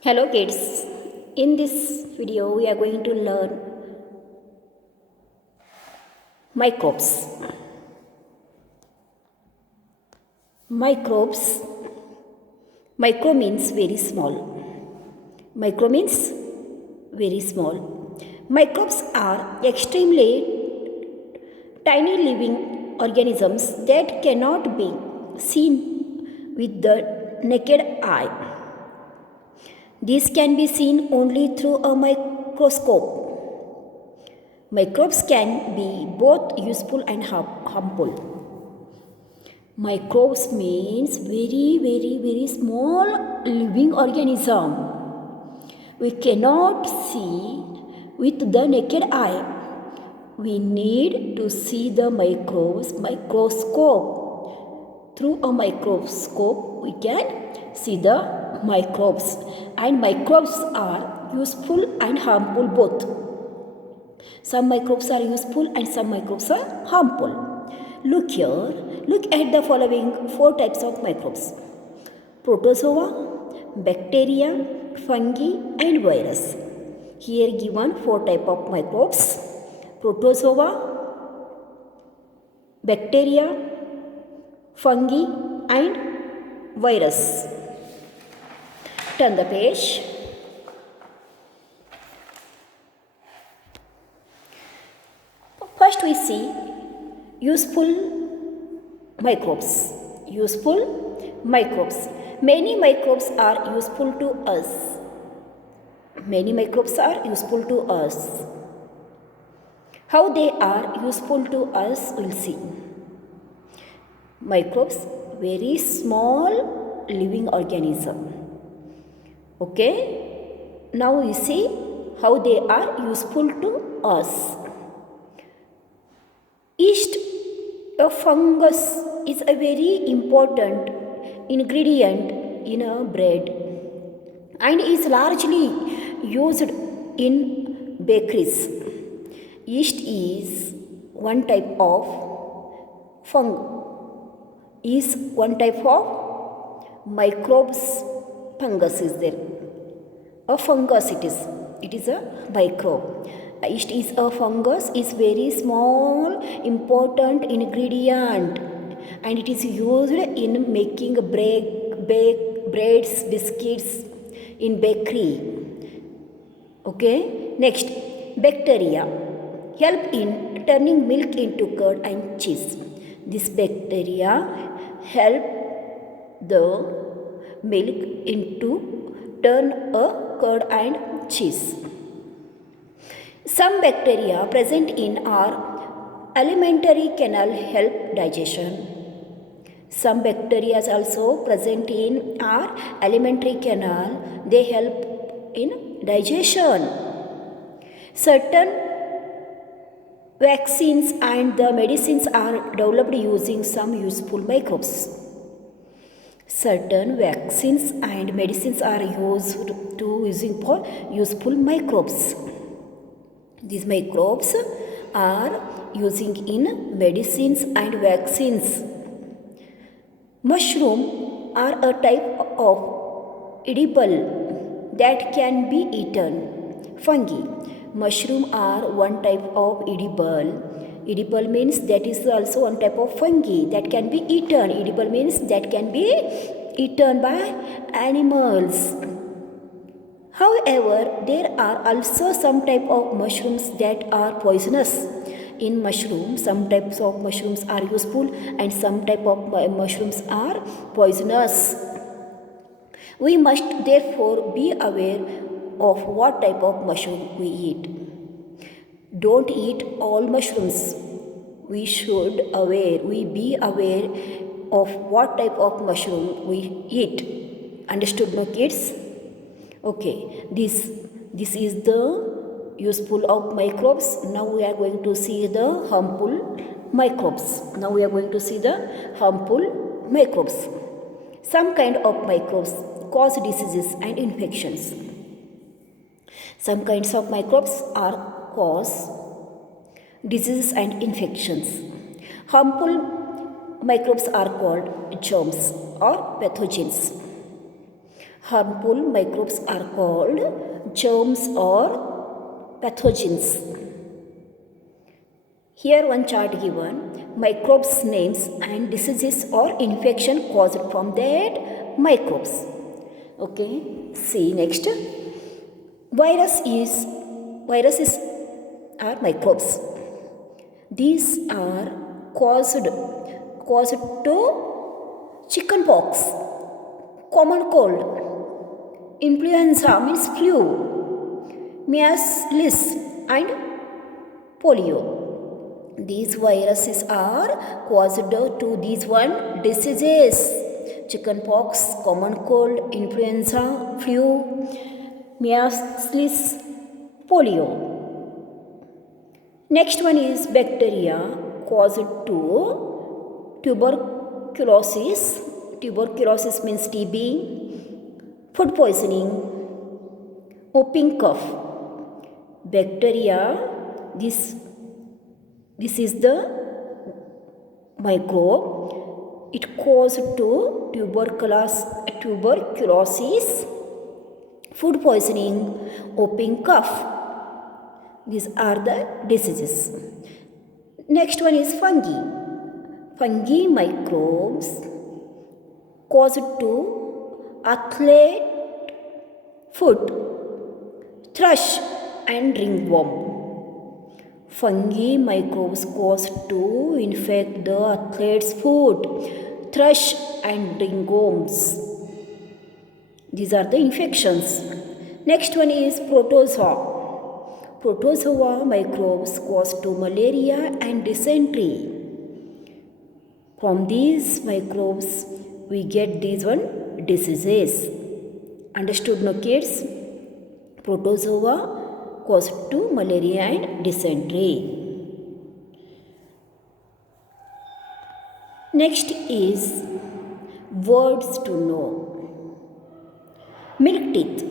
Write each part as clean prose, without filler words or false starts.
Hello kids, in this video we are going to learn microbes. Microbes, micro means very small. Micro means very small. Microbes are extremely tiny living organisms that cannot be seen with the naked eye. These can be seen only through a microscope. Microbes can be both useful and harmful. Microbes means very small living organism. We cannot see with the naked eye. We need to see the microscope. Through a microscope we can see the microbes, and microbes are useful and harmful both. Some microbes are useful and some microbes are harmful. Look here, look at the following 4 types of microbes: protozoa, bacteria, fungi and virus. Here given 4 types of microbes: protozoa, bacteria, fungi and virus. Turn the page. First we see useful microbes. Useful microbes. Many microbes are useful to us. Many microbes are useful to us. How they are useful to us, we'll see. Microbes, very small living organism. Okay, now we see how they are useful to us. Yeast, a fungus, is a very important ingredient in a bread and is largely used in bakeries. Yeast is one type of microbes. Fungus is there. A fungus it is a microbe. Yeast is a fungus, is very small important ingredient and it is used in making breads, biscuits in bakery. Okay, next, bacteria help in turning milk into curd and cheese. This bacteria help the milk into turn a curd and cheese. Some bacteria present in our alimentary canal help digestion. Some bacteria also present in our alimentary canal. They help in digestion. Certain vaccines and the medicines are developed using some useful microbes. Certain vaccines and medicines are using for useful microbes. These microbes are using in medicines and vaccines. Mushroom are a type of edible that can be eaten. Fungi. Mushroom are one type of edible. Edible means that is also one type of fungi that can be eaten. Edible means that can be eaten by animals. However, there are also some type of mushrooms that are poisonous. In mushrooms, some types of mushrooms are useful and some type of mushrooms are poisonous. We must therefore be aware of what type of mushroom we eat. Don't eat all mushrooms. We be aware of what type of mushroom we eat. Understood, my kids? Okay, this is the useful of microbes. Now we are going to see the harmful microbes. Some kind of microbes cause diseases and infections. Some kinds of microbes are cause diseases and infections. Harmful microbes are called germs or pathogens. harmful microbes are called germs or pathogens. Here one chart given, microbes names and diseases or infection caused from that microbes. Okay, see next. Viruses are microbes. These are caused to chickenpox, common cold, influenza means flu, measles and polio. These viruses are caused to these one diseases: chickenpox, common cold, influenza, flu, measles, polio. Next one is bacteria caused to tuberculosis. Tuberculosis means TB, food poisoning, whooping cough. Bacteria, this is the microbe. It caused to tuberculosis, food poisoning, whooping cough. These are the diseases. Next one is fungi. Fungi microbes caused to athlete foot, thrush and ringworm. Fungi microbes caused to infect the athlete's foot, thrush and ringworms. These are the infections. Next one is protozoa. Protozoa microbes cause to malaria and dysentery. From these microbes we get these one diseases. Understood no kids? Protozoa cause to malaria and dysentery. Next is words to know. Milk teeth.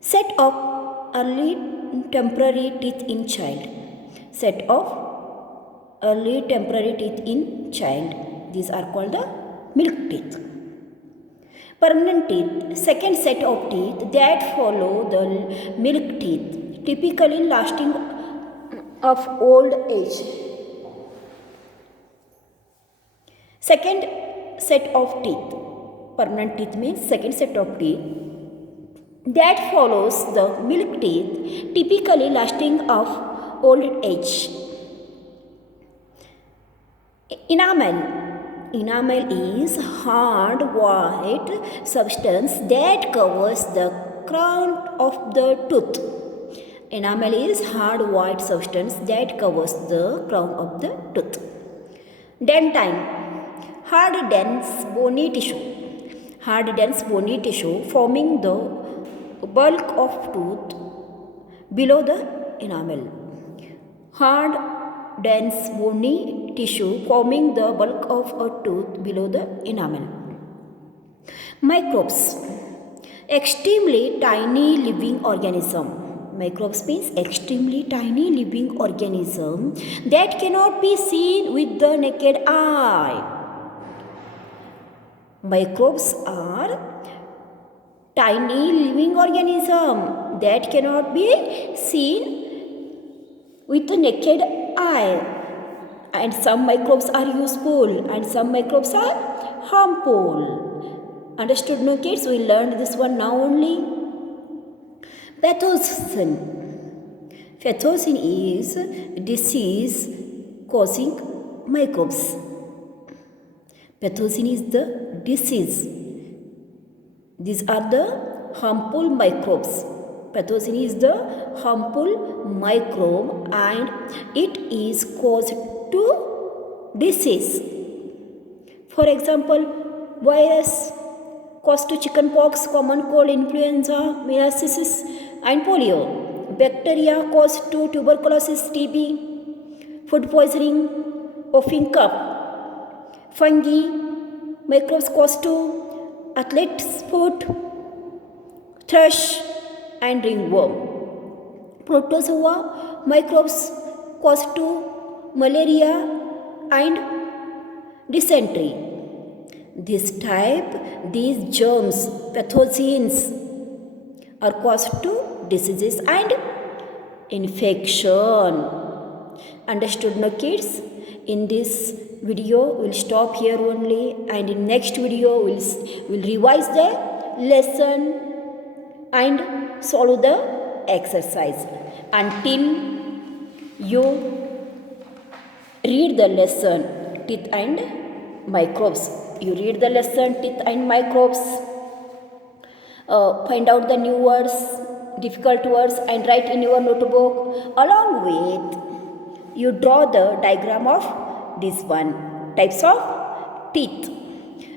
Set of early temporary teeth in child. Set of early temporary teeth in child. These are called the milk teeth. Permanent teeth. Second set of teeth that follow the milk teeth, typically lasting of old age. Second set of teeth. Permanent teeth means second set of teeth that follows the milk teeth, typically lasting of old age. Enamel. Enamel is hard white substance that covers the crown of the tooth. Enamel is hard white substance that covers the crown of the tooth. Dentine. Hard dense bony tissue. Hard dense bony tissue forming the bulk of tooth below the enamel. Hard dense bony tissue forming the bulk of a tooth below the enamel. Microbes. Extremely tiny living organism. Microbes means extremely tiny living organism that cannot be seen with the naked eye. Microbes are tiny living organism that cannot be seen with the naked eye. And some microbes are useful and some microbes are harmful. Understood no kids? We learned this one now only. Pathogen. Pathogen is disease causing microbes. Pathogen is the disease. These are the harmful microbes. Pathogen is the harmful microbe and it is caused to disease. For example, virus cause to chickenpox, common cold, influenza, measles and polio. Bacteria cause to tuberculosis, TB, food poisoning, whooping cough. Fungi microbes cause to athlete's foot, thrush and ringworm. Protozoa microbes cause to malaria and dysentery. These germs, pathogens are caused to diseases and infection. Understood, no kids? In this video, we'll stop here only, and in next video, we'll revise the lesson and solve the exercise. Until you read the lesson, teeth and microbes. You read the lesson, teeth and microbes. Find out the new words, difficult words, and write in your notebook. Along with, you draw the diagram of this one. Types of teeth: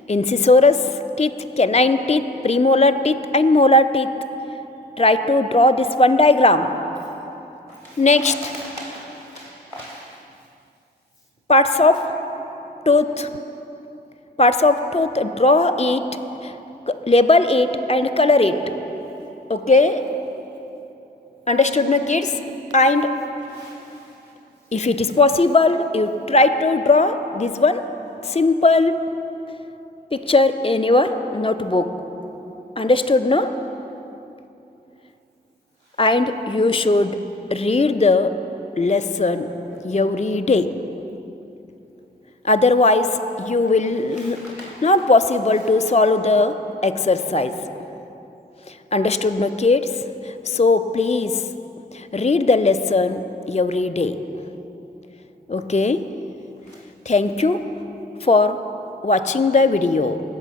incisorious teeth, canine teeth, premolar teeth, and molar teeth. Try to draw this one diagram. Next, parts of tooth. Draw it, label it, and color it. Okay? Understood, my kids? And if it is possible, you try to draw this one simple picture in your notebook. Understood, no? And you should read the lesson every day. Otherwise, you will not possible to solve the exercise. Understood, my kids? So please read the lesson every day. Okay? Thank you for watching the video.